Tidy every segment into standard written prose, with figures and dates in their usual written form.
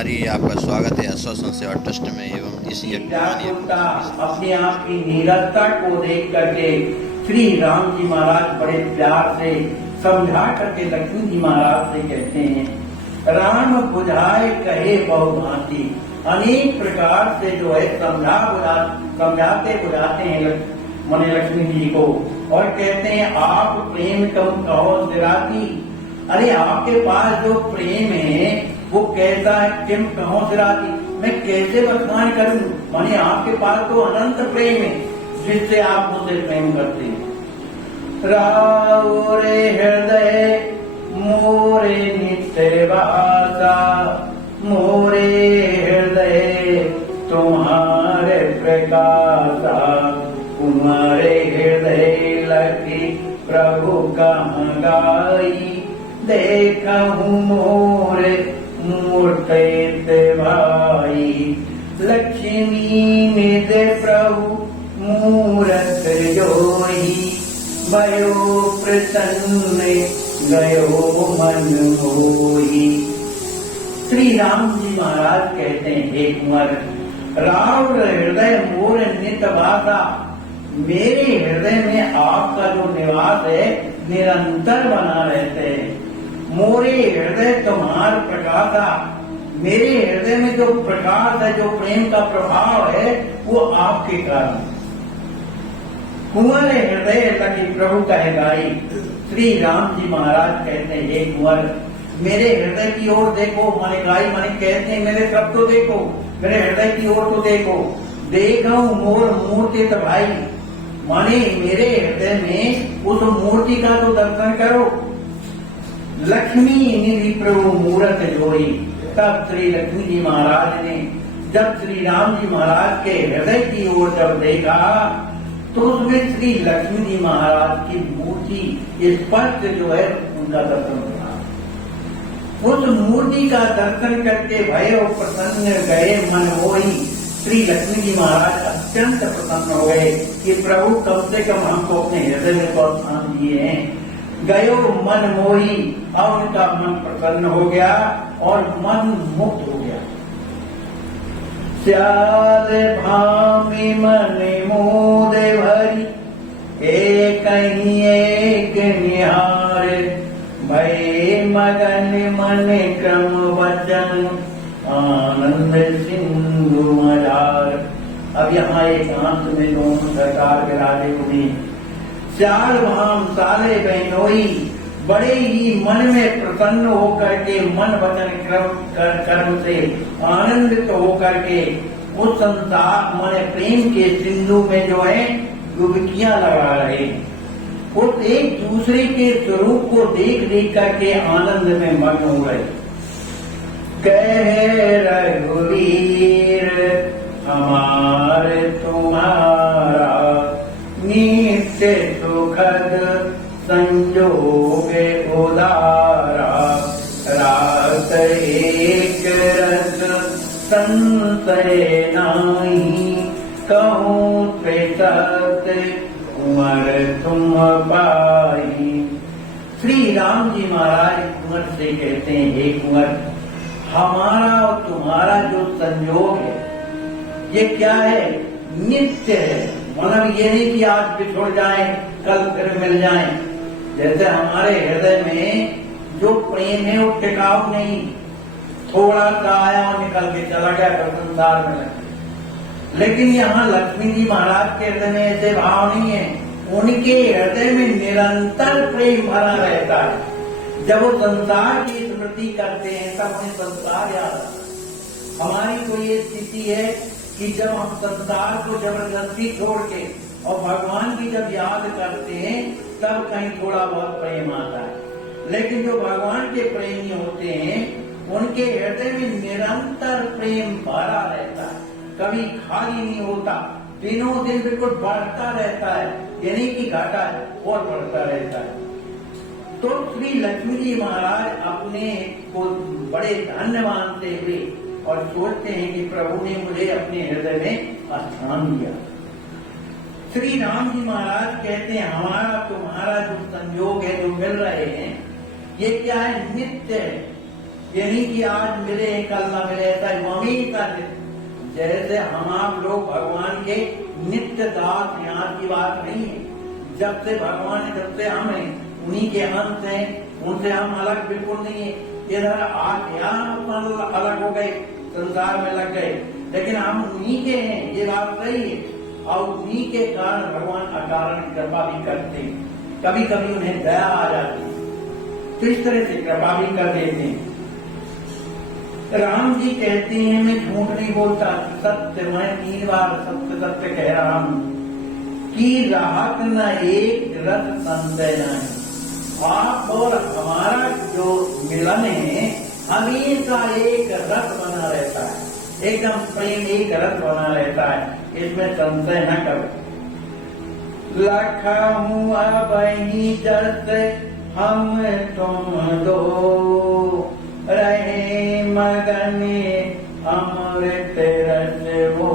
बारी आपका स्वागत है आश्वासन सेवा ट्रस्ट में एवं इस अपने आप की नीरसता को देख करके श्री राम जी महाराज बड़े प्यार से समझा करके लक्ष्मी जी महाराज से कहते हैं, राम बुझाए कहे बहु भांति। अनेक प्रकार से जो है समझाते बुझाते हैं मने लक्ष्मी जी को, और कहते हैं आप प्रेम कम कहो सिराती। अरे आपके पास जो प्रेम है वो कैसा है, किम कहो सिराती, मैं कैसे बखान करूं। माने आपके पास तो अनंत प्रेम है जिससे आप मुझसे प्रेम करते हैं। राव रे हृदय मोरे नित्य वासा, मोरे हृदय तुम्हारे प्रकाशा। तुम्हारे हृदय लगी प्रभु कहाँ गाई, देखहूँ मोरे मूर्ते भाई। लक्ष्मी निध प्रभु मूरत जोही, भयो प्रसन्न गयो मन मोही। श्री राम जी महाराज कहते हैं, हे कुंवर, राव हृदय मोर नित वासा। मेरे हृदय में आपका जो निवास है निरंतर बना रहते हैं। मोरे हृदय तुम्हार प्रकाशा, मेरे हृदय में जो प्रकाश है, जो प्रेम का प्रभाव है, वो आपके कारण। कुंवर हृदय लगी प्रभु कहे गाई। श्री राम जी महाराज कहते हैं, हे कुंवर, मेरे हृदय की ओर देखो। माने गाई माने कहते हैं मेरे सब तो देखो, मेरे हृदय की ओर तो देखो। देखो मोर मूर्ति तो भाई, माने मेरे हृदय में उस मूर्ति का तो दर्शन करो। लक्ष्मी निधि प्रभु मूरत जोई। तब श्री लक्ष्मी जी महाराज ने जब श्री राम जी महाराज के हृदय की ओर जब देखा तो उसमें श्री लक्ष्मी जी महाराज की मूर्ति स्पष्ट जो है उनका दर्शन हुआ। उस मूर्ति का दर्शन करके भय प्रसन्न गए मन मोही। श्री लक्ष्मी जी महाराज अत्यंत प्रसन्न हो गए कि प्रभु कम से कम हमको अपने हृदय में तो स्थान दिए हैं। गयो मन मोही, और उनका मन प्रसन्न हो गया और मन मुक्त हो गया। श्याल भामी मन मोद भरी, एक निहार। भय मगन मन क्रम वचन, आनंद सिंधु मदार। अब यहाँ एक अंत में दोनों सरकार के राजे को भी चार भाम साले बहनोई, बड़े ही मन में प्रसन्न होकर के मन वचन कर्म से आनंदित होकर के उस संसार मन प्रेम के सिंधु में जो है डुबकियां लगा रहे। उस एक दूसरे के स्वरूप को देख देख करके आनंद में मग्न हो गए। कह रघुवीर हमारे तुम्हारा, नित्य सुखद संजोग उदारा। रात एक रस संशय नाही, कहूँ त्रिसत कुंवर तुम पाई। श्री राम जी महाराज कुंवर से कहते हैं, हे कुंवर, हमारा और तुम्हारा जो संयोग है ये क्या है, नित्य है। मतलब ये नहीं कि आज बिछुड़ जाएं कल फिर मिल जाएं। जैसे हमारे हृदय में जो प्रेम है वो टिकाऊ नहीं, थोड़ा सा आया और निकल के चला गया फिर संसार में लग। लेकिन यहाँ लक्ष्मी जी महाराज के हृदय में ऐसे भाव नहीं है। उनके हृदय में निरंतर प्रेम भरा रहता है। जब वो संसार की स्मृति करते हैं तब उन्हें संसार याद आता है। हमारी तो ये स्थिति है कि जब हम संसार को जबरदस्ती छोड़ के और भगवान की जब याद करते हैं तब कहीं थोड़ा बहुत प्रेम आता है। लेकिन जो भगवान के प्रेमी होते हैं उनके हृदय में निरंतर प्रेम भरा रहता है, कभी खाली नहीं होता, दिनों दिन बिल्कुल बढ़ता रहता है, यानी कि घटा है और बढ़ता रहता है। तो श्री लक्ष्मी जी महाराज अपने को बड़े धन्य मानते हुए और सोचते हैं कि प्रभु ने मुझे अपने हृदय में स्थान दिया। श्री राम जी महाराज कहते हैं, हमारा तुम्हारा जो संयोग है, जो मिल रहे हैं, ये क्या है, नित्य है। ये नहीं कि आज मिले कल ना मिले, ऐसा हमेशा जैसे हम आप लोग भगवान के नित्य दास, यहाँ की बात नहीं है। जब से भगवान है जब से हम हैं, उन्हीं के अंश हैं, उनसे हम अलग बिल्कुल नहीं है। इधर आज यहाँ अलग हो गए, संसार में लग गए, लेकिन हम उन्हीं के हैं, ये बात सही है। और उन्हीं के कारण भगवान अकारण कृपा भी करते हैं, कभी कभी उन्हें दया आ जाती है, तो इस तरह से कृपा भी कर देते हैं। राम जी कहते हैं मैं झूठ नहीं बोलता, सत्य, मैं 3 बार सत्य सत्य कह रहा हूं कि राहत न एक रस संशय नहीं। आप और हमारा जो मिलन है हमेशा एक रस बना रहता है, एकदम प्रेम एक रस बना रहता है, इसमें संशय न करो। लखा हुआ बही जस हम तुम दो, रहे मगन अमृत रस वो,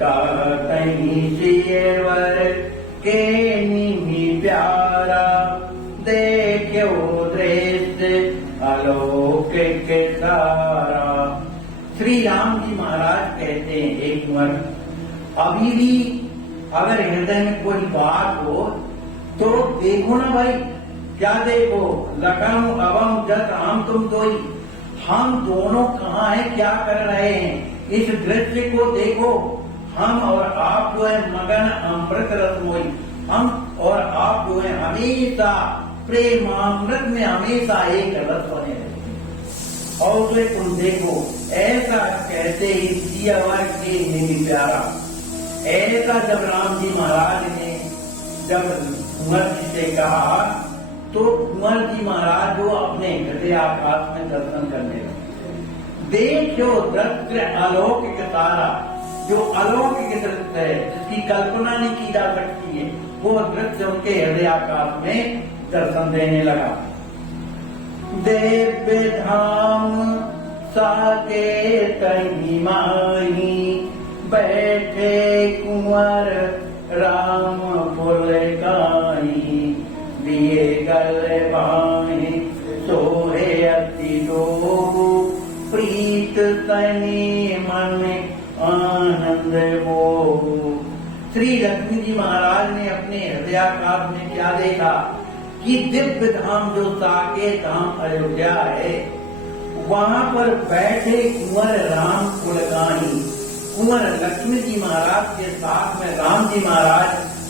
कहीं सियवर के निमि प्यारा, देखो दृश्य अलौकिक सारा। श्री राम जी महाराज कहते हैं एक बार, अभी भी अगर हृदय में कोई बात हो तो देखो ना भाई, क्या देखो, लखम अवम जत हम तुम दोई, हम दोनों कहाँ हैं, क्या कर रहे हैं, इस दृश्य को देखो। हम और आप जो है मगन अमृत रस मोई, हम और आप जो है हमेशा प्रेमामृत में हमेशा एक रस बने रहते हैं। और जो तुम देखो, ऐसा कहते ही सियावर के निमि प्यारा, ऐसा जब राम जी महाराज ने जब कुंवर जी से कहा तो कुंवर जी महाराज जो अपने हृदय आकाश में दर्शन करने लगे। देखो दृश्य अलौकिक तारा, जो अलौकिक दृश्य है जिसकी कल्पना नहीं की जा सकती है, वो दृश्य उनके हृदय आकाश में दर्शन देने लगा। दिव्य धाम साकेत माही, बैठे कुंवर राम पुल गाही, दिए गल बाही सोहे अति डोबू, प्रीत तनि मन आनंद मोहू। श्री लक्ष्मी जी महाराज ने अपने हृदयाकाश में क्या देखा कि दिव्य धाम जो साकेत धाम अयोध्या है, वहां पर बैठे कुंवर राम कुलगाही, कुंवर लक्ष्मी जी महाराज के साथ में राम जी महाराज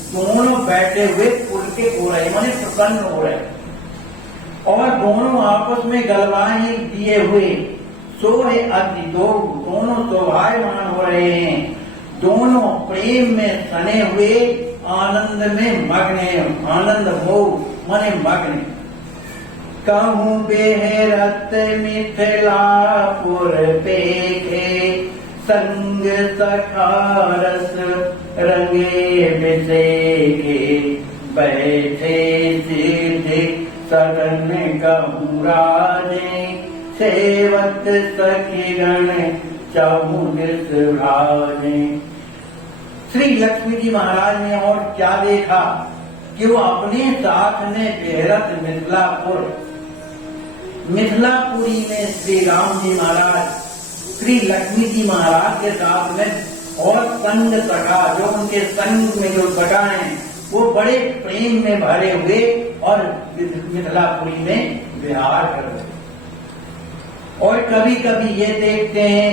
दोनों बैठे हुए पुलकित हो रहे, माने प्रसन्न हो रहे, और दोनों आपस में गलवाएं दिए हुए सोहे अति दो, दोनों शोभायमान हो रहे हैं, दोनों प्रेम में सने हुए आनंद में मग्न, आनंद मोह माने मग्न। कहूँ बेहरत मिथिलापुर पेखे, संग सखारस रंगे बिसेखे, बैठे सीधे सदन कहूँ राजे, सेवक सखीगण चहुदिस भाजे। श्री लक्ष्मी जी महाराज ने और क्या देखा कि वो अपने साथ में बेहरत मिथिलापुरी में श्री राम जी महाराज श्री लक्ष्मी जी महाराज के साथ में और संग सखा, जो उनके संग में जो सखा हैं वो बड़े प्रेम में भरे हुए और मिथिलापुरी में विहार कर रहे। और कभी कभी ये देखते हैं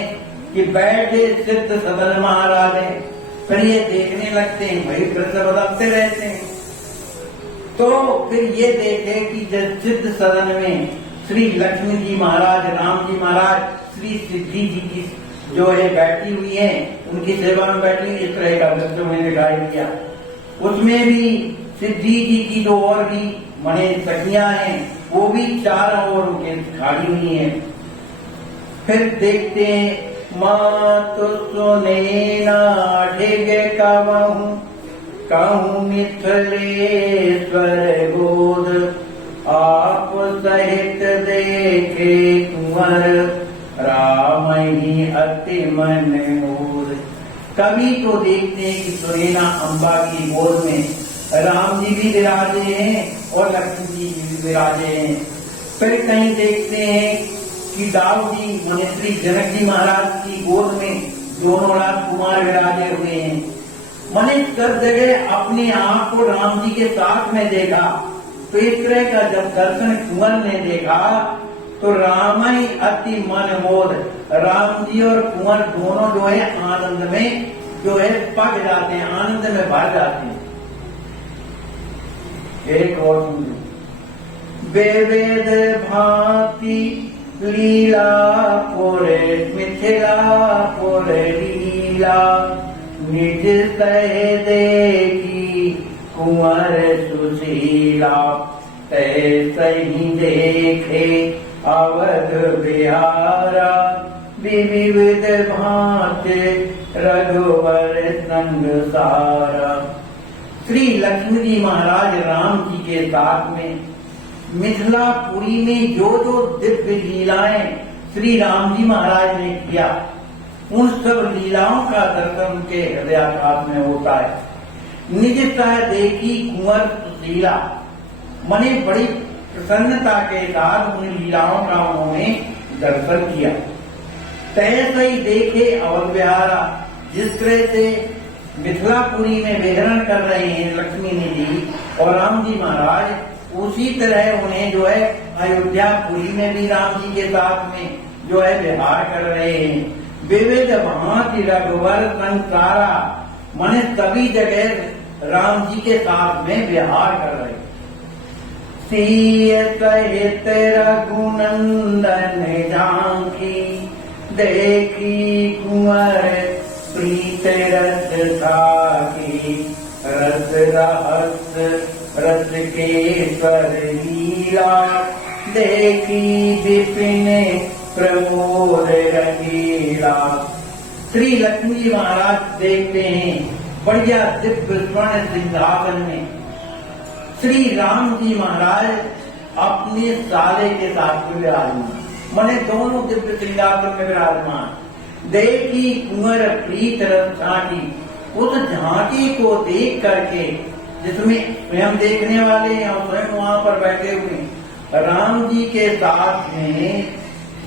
कि बैठे सिद्ध सदन महाराज हैं, फिर ये देखने लगते हैं भाई कृष्ण बदलते रहते हैं, तो फिर ये देखे कि जब सिद्ध सदन में श्री लक्ष्मी जी महाराज, राम जी महाराज, श्री सिद्धि जी की जो है बैठी हुई है, उनकी सेवा में बैठी हुई, इस तरह का दृश्य में दिखाई दिया। उसमें भी सिद्धि जी की जो और भी मने सखियां हैं वो भी चारों ओर उनके खड़ी हुई हैं। फिर देखते हैं मात सुने ना ढिग कहूँ, कहूँ मिथिलेश्वर गोद, आप सहित देखे कुंवर राम ही अति मन मोद। कभी तो देखते हैं कि सुनैना अम्बा की गोद में राम जी भी विराजे हैं और लक्ष्मी जी भी विराजे हैं, फिर कहीं देखते हैं कि दाऊ जी माने श्री जनक जी महाराज की गोद में दोनों राजकुमार विराजे हुए हैं। माने सब जगह अपने आप को राम जी के साथ में देखा। तो इस तरह का जब दर्शन कुंवर ने देखा तो रामई अति मन मोद, राम जी और कुंवर दोनों जो है आनंद में जो है पक जाते हैं, आनंद में भर जाते हैं। एक और बेवेद भांति लीला पोरे मिथिला पोरे लीला, निज तह देखी कुंवर सुशीला, तैसे ही देखे अवध बिहारा, विविध भांति रघुवर संग सारा। श्री लक्ष्मी जी महाराज राम जी के साथ में मिथिलापुरी में जो जो दिव्य लीलाएं श्री राम जी महाराज ने किया, उन सब लीलाओं का दर्शन उनके हृदयाकाश में होता है। निजता देखी कुंवर सुशीला, मने बड़ी प्रसन्नता के साथ उन लीलाओं का उन्होंने दर्शन किया। तैसे ही देखे अवध बिहारा, जिस तरह से मिथिलापुरी में विहरण कर रहे हैं लक्ष्मी जी और राम जी महाराज, उसी तरह उन्हें जो है अयोध्यापुरी में भी राम जी के साथ में जो है विहार कर रहे हैं। विविध भांति रघुवर संसारा, माने सभी जगह राम जी के साथ में विहार कर रहे हैं। सीय सहित रघुनंदन झांकी, देखी कुंवर प्रीत रस साकी, रस रहस रस के स्वर लीला, देखी विपिन प्रमोद रंगीला। श्री लक्ष्मी जी महाराज देखते हैं बढ़िया दिव्य स्वर्ण सिंहासन में श्री राम जी महाराज अपने साले के साथ में विराजमान, मने दोनों दिव्य सिंहासन में विराजमान। देखी कुंवर प्रीत रस झांकी, उस झांकी को देख करके जिसमें स्वयं देखने वाले हैं और स्वयं वहां पर बैठे हुए राम जी के साथ में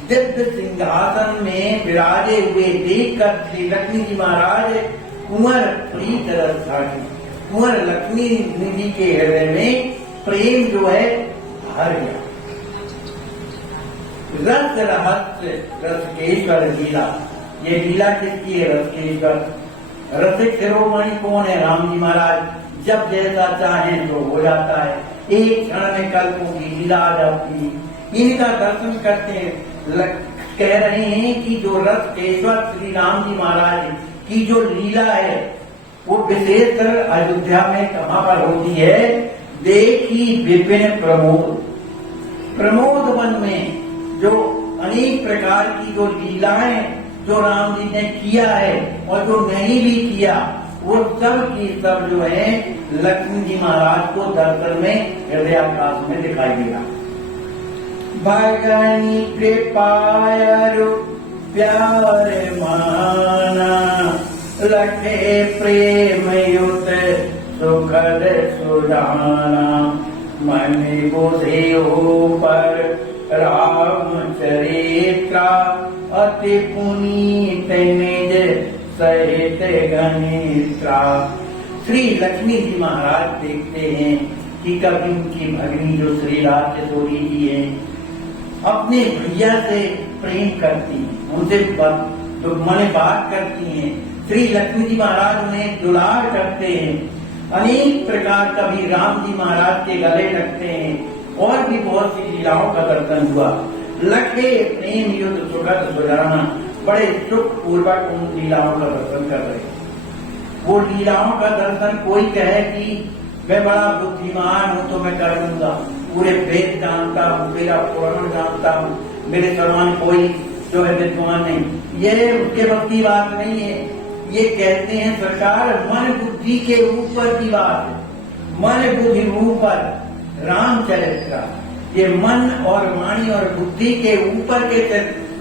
दिव्य सिंहासन में विराजे हुए देखकर श्री लक्ष्मी जी महाराज कुंवर प्रीत रस झांकी, कुंवर लक्ष्मी जी के हृदय में प्रेम जो है भर गया। रस रहस्य रसकेश्वर लीला, ये लीला किसकी है? रसकेश्वर। रसिक शिरोमणि कौन है? राम जी महाराज। जब जैसा चाहे तो हो जाता है, एक क्षण में कल्पों की लीला आ जाती है। इनका दर्शन करते कह रहे हैं कि जो रसकेश्वर श्री राम जी महाराज की जो लीला है वो विशेषकर अयोध्या में कहाँ पर होती है? देखी विपिन प्रमोद, प्रमोद वन में जो अनेक प्रकार की जो लीलाएं जो राम जी ने किया है और जो नहीं भी किया, वो सब की सब जो है लक्ष्मी जी महाराज को दर्शन में हृदयाकाश में दिखाई दिया। भगनी कृपायरु प्यार माना, लखे प्रेम युत सुखद सुजाना, मन बुद्धि ऊपर राम चरित्रा, अति पुनीत निज सहित घनिष्ठा। श्री लक्ष्मी जी महाराज देखते हैं कि कभी उनकी भगनी जो श्री राजकिशोरी जी है अपने भैया से प्रेम करती हैं, उनसे मने बात करती हैं। श्री लक्ष्मी जी महाराज उन्हें दुलार करते हैं, अनेक प्रकार का भी राम जी महाराज के गले लगते हैं और भी बहुत सी लीलाओं का दर्शन हुआ। लखे प्रेम युद्ध सुखद सुजाना, बड़े सुख पूर्वक उन लीलाओं का दर्शन कर रहे। वो लीलाओं का दर्शन कोई कहे कि मैं बड़ा बुद्धिमान हूँ तो मैं कर लूंगा, पूरे वेद जानता हूँ, मेरा पुराण जानता हूँ, मेरे समान कोई जो है विद्वान नहीं, ये उसके वक्त की बात नहीं है। ये कहते हैं सरकार मन बुद्धि के ऊपर की बात है, मन बुद्धि ऊपर रामचरित्र, ये मन और वाणी और बुद्धि के ऊपर के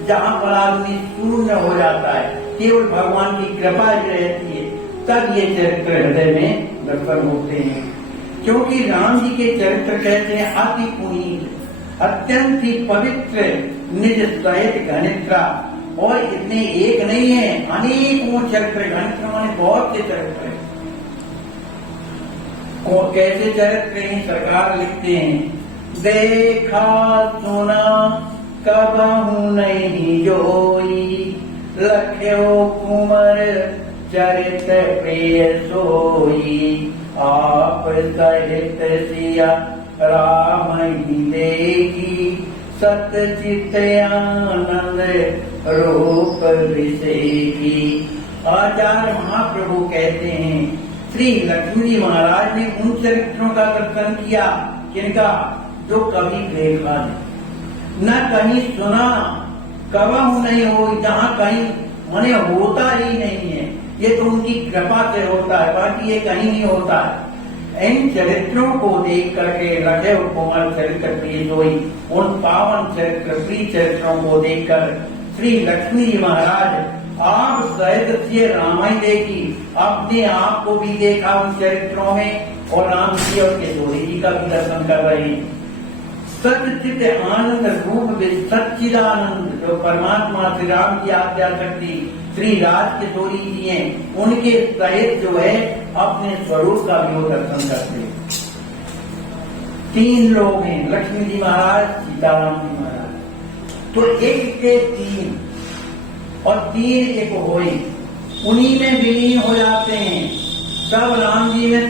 जहाँ पर आदमी शून्य हो जाता है, केवल भगवान की कृपा ही रहती है, तब ये चरित्र हृदय में दर्शन होते हैं। क्योंकि राम जी के चरित्र कहते हैं अति पुनीत, अत्यंत ही पवित्र निज सहित घनित्रा, और इतने एक नहीं है, अनेकों चरित्र, घनित्र माने बहुत से चरित्र है। कैसे चरित्र हैं सरकार लिखते हैं, देखा सुना कबहु नहीं जोई, लख्यो कुंवर चरित प्रिय सोई, आप सहित सिया राम ही देखी, सतचित आनंद रूप विषेकी। आचार्य महाप्रभु कहते हैं श्री लक्ष्मी जी महाराज ने उन चरित्रों का दर्शन किया जिनका जो कभी देखा नहीं, न कहीं सुना, कबहु नहीं हो, जहाँ कहीं मने होता ही नहीं है। ये तो उनकी कृपा से होता है, बाकी ये कहीं नहीं होता है। इन चरित्रों को देख करके लगे कोमल चरित्र प्रिय सोई, उन पावन चरित्र प्रिय चरित्रों को देखकर श्री लक्ष्मी जी महाराज आप सहित से राम ही देखी, अपने आप को भी देखा उन चरित्रों में, और राम जी और किशोरी जी का भी दर्शन कर रहे हैं। सच्चित आनंद रूप सच्चिदानंद, जो परमात्मा श्री राम की आज्ञा शक्ति श्री राज किशोरी जी हैं, उनके सहित जो है अपने स्वरूप का भी वो दर्शन करते हैं। तीन लोग हैं, लक्ष्मी जी महाराज, सीताराम जी महाराज, तो एक के तीन और तीन एक होई, उन्हीं में विलीन हो जाते हैं। सब राम जी में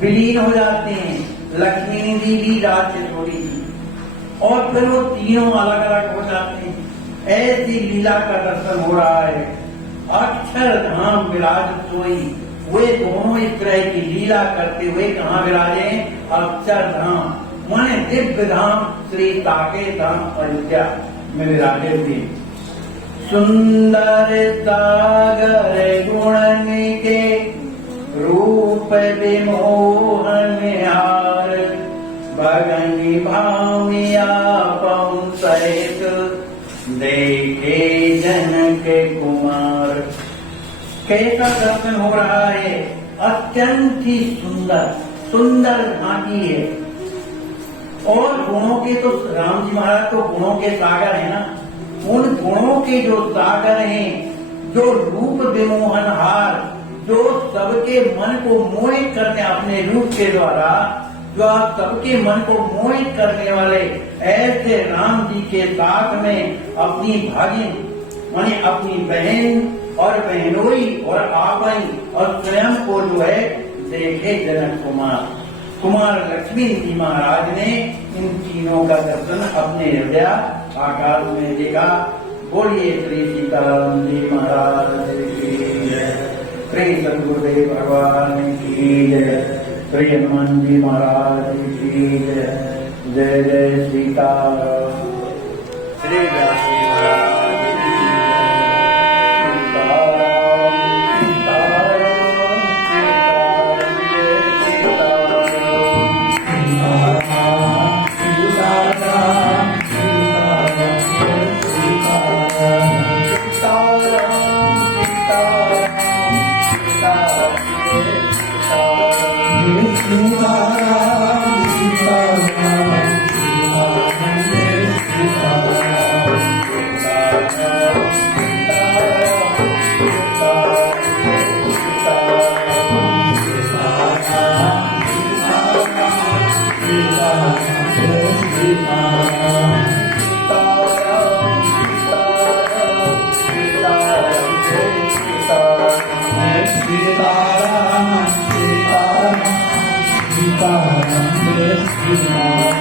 विलीन हो जाते हैं, लक्ष्मी जी भी, राज किशोरी जी, और फिर वो तीनों अलग अलग हो जाते हैं। ऐसी लीला का दर्शन हो रहा है। अक्षर धाम विराज सोई, वे दोनों इस तरह की लीला करते हुए कहाँ विराजे? अक्षर धाम माने दिव्य धाम श्री ताके धाम अयोध्या में विराजे हुए। सुंदर सागर गुण के रूप विमोहन हार, भगनी भामिया पौं सहित देखे जनक कुमार। कैसा दर्शन हो रहा है? अत्यंत ही सुंदर सुंदर झांकी है। और गुणों के तो राम जी महाराज तो गुणों के सागर है ना, उन गुणों के जो सागर हैं, जो रूप विमोहन हार, जो सबके मन को मोहित करने अपने रूप के द्वारा, जो आप सबके मन को मोहित करने वाले ऐसे राम जी के साथ में अपनी भागिन माने अपनी बहन और बहनोई और आपई और स्वयं को जो है देखे जनक कुमार। कुमार लक्ष्मी जी महाराज ने इन तीनों का दर्शन अपने हृदय आकाश में देखा। बोलिए श्री सीताराम जी महाराज की जय, श्री सद्गुरुदेव भगवान की जय, श्री हनुमान जी महाराज की जय। जय जय सीताराम। श्री व्यास जी महाराज की जय। सीताराम सीताराम सीताराम जय Sitaram. Sitaram Sita, Sita, Sita, Sita,